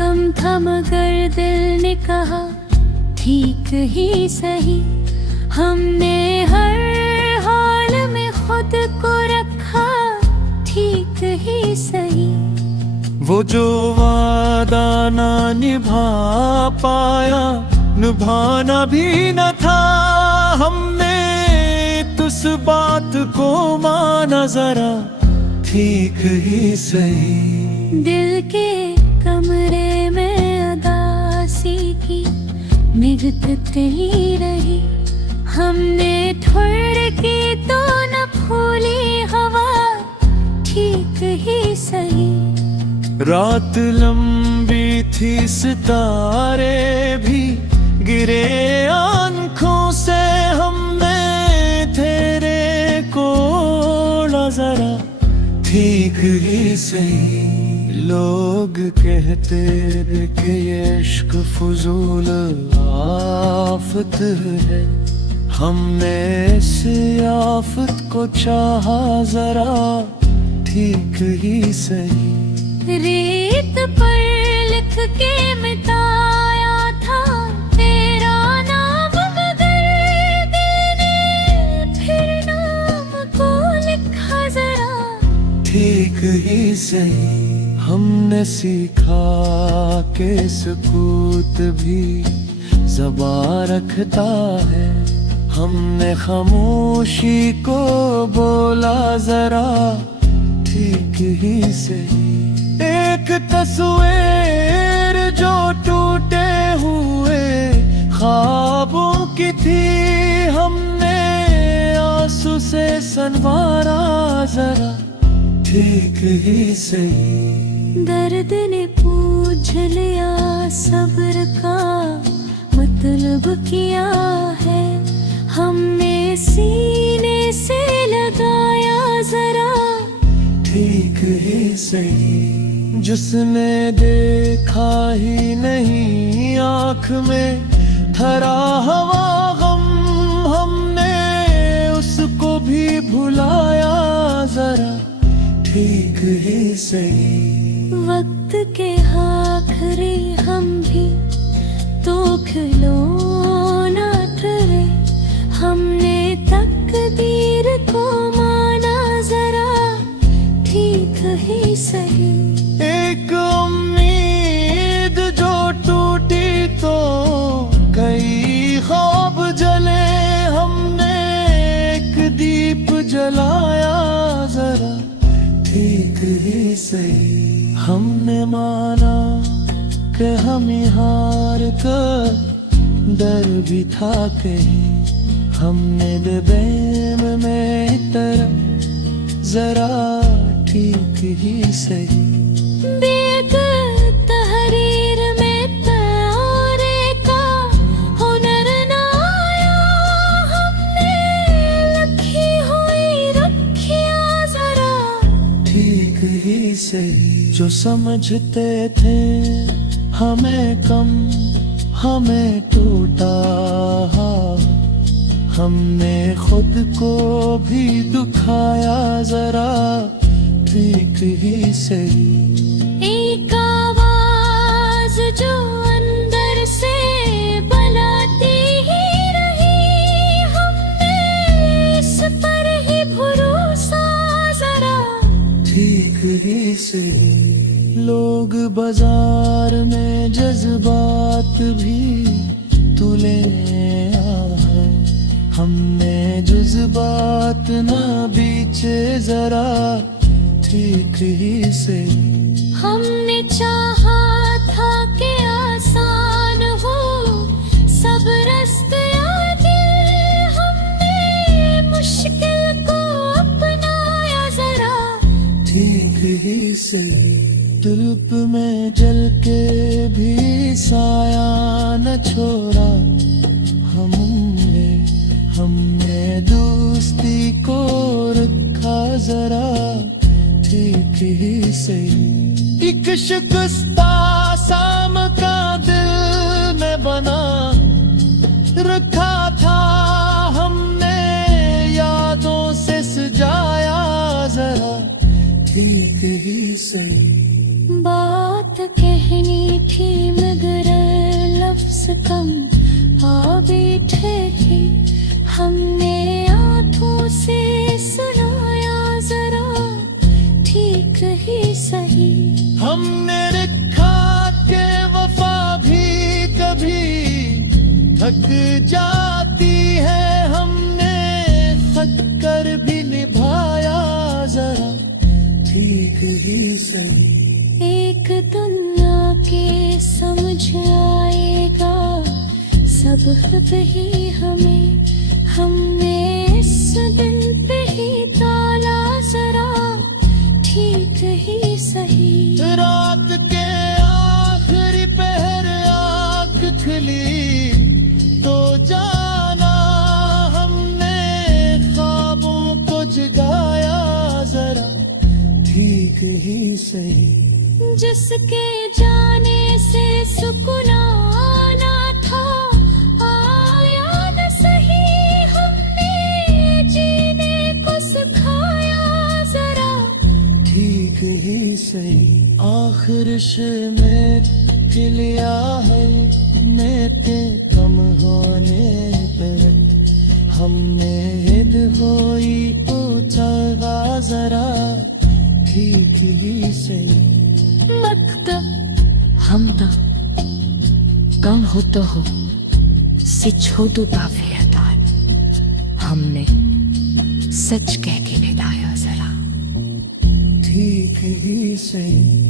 कम था मगर दिल ने कहा ठीक ही सही। हमने हर हाल में खुद को रखा ठीक ही सही। वो जो वादा ना निभा पाया, निभाना भी न था, हमने उस बात को माना जरा ठीक ही सही। दिल के कमरे में अदासी की निगत ही रही। हमने ठुर की तो न फूली हवा ठीक ही सही। रात लंबी थी, सितारे भी गिरे आंखों से, हमने तेरे को जरा ठीक ही सही। लोग कहते कि ये इश्क फजूल आफत है, हमने इस आफत को चाहा जरा ठीक ही सही। रेत पर लिख के मिटाया था तेरा नाम, मगर दिल ने फिर नाम को लिखा जरा ठीक ही सही। हमने सीखा कि सुकूत भी ज़बां रखता है, हमने खामोशी को बोला जरा ठीक ही सही। एक तस्वीर जो टूटे हुए ख्वाबों की थी, हमने आंसू से संवारा जरा ठीक ही सही। दर्द ने पूछ लिया सब्र का मतलब क्या है, हमने सीने से लगाया जरा ठीक ही सही। जिसने देखा ही नहीं आँख में ठहरा हवा गम, हमने उसको भी भुलाया जरा ठीक ही सही। वक्त के आखिरी हम भी तो खिलौना ठहरे, हमने तकदीर को माना जरा ठीक ही सही। एक उम्मीद जो टूटी तो कई ख्वाब जले, हमने एक दीप जलाया जरा ठीक ही सही। हमने माना कि हम हार कर डर भी था कहीं, हमने बेम में तरह जरा ठीक ही सही। बेग तहरीर में तारे का हुनर ना आया, हमने लखी हुई रखिया जरा ठीक ही सही। जो समझते थे हमें कम, हमें टूटा, हमने खुद को भी दुखाया जरा ठीक ही सही। एक आवाज जो अंदर से बुलाती ही रही, हमने इस पर ही भरोसा जरा ठीक ही सही। लोग बाजार में जज्बात भी तुले है, हमने जज्बात ना बीचे जरा ठीक ही सही। हमने चाहा था कि आसान हो सब रास्ते आगे, हमने मुश्किल को अपनाया जरा ठीक ही सही। धूप में जल के भी साया न छोड़ा, हमने दोस्ती को रखा जरा ठीक ही सही। एक शिकस्ता शाम का दिल में बना रखा था, हमने यादों से सजाया जरा ठीक ही सही। बात कह मीठी मगर लफ्ज कम आ बैठे ही हमने आंखों से सुनाया जरा ठीक ही सही। हमने लिखा के वफा भी कभी थक जाती है, हमने खत कर भी निभाया जरा ठीक ही सही। एक दुनिया के समझ आएगा सब ही हमें, हमने इस दिल पे ही ताला जरा ठीक ही सही। रात के आखिरी पहर आँख खुली तो जाना हमने ख्वाबों को जगाया जरा ठीक ही सही। जिसके जाने से सुकून आना था आया न सही, हमने जीने को सिखाया जरा ठीक ही सही। आखिर में खिलिया है नेते कम होने पर, हमने हिद होई ऊंचा जरा ठीक ही सही। हमदा कम हो तो हो से छोटू ताफे हटा, हमने सच कह के बिताया जरा ठीक ही सही।